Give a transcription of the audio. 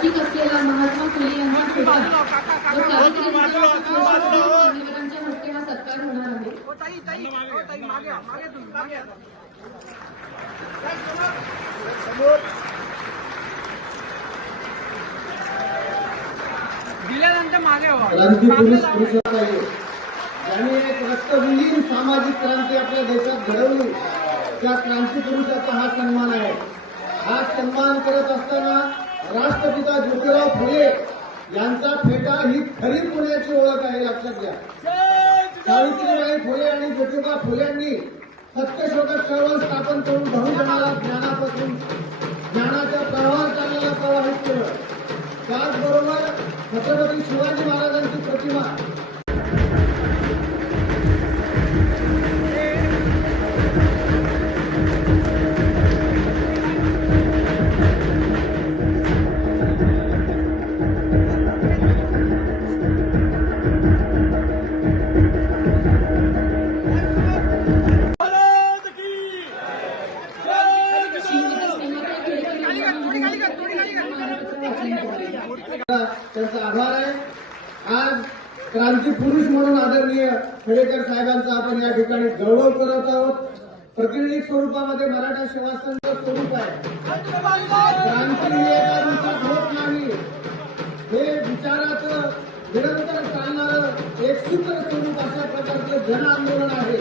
प्रतीक असलेला महात्मा फुले यांचा फोटो व सावित्रीबाईंच्या मान्यवरांच्या हस्ते हा सत्कार होणार आहे. हो हो ज्यांनी एक रक्तविहीन सामाजिक क्रांती आपल्या देशात घडवली त्या क्रांती पुरुषाचा हा सन्मान आहे. हा सन्मान करत असताना राष्ट्रपिता ज्योतिराव फुले यांचा फेटा ही खरी पुण्याची ओळख आहे लक्षात घ्या. सावित्रीबाई फुले आणि ज्योतिबा फुल्यांनी सत्यशोधक चळवळ स्थापन करून बहुजनाला ज्ञानापासून ज्ञानाच्या प्रवाहात चाललेला प्रवाहित केलं. त्याचबरोबर छत्रपती शिवाजी महाराजांची प्रतिमा त्यांचा आभार आहे. आज क्रांती पुरुष म्हणून आदरणीय खेडेकर साहेबांचा आपण या ठिकाणी गौरव करत आहोत. प्रतिनिधी स्वरूपामध्ये मराठा सेवा स्वरूप आहे. क्रांती ही एका दिवसात होत नाही. हे विचाराचं निरंतर चालणारं एक सूत्र स्वरूप अशा प्रकारचं जन आंदोलन आहे.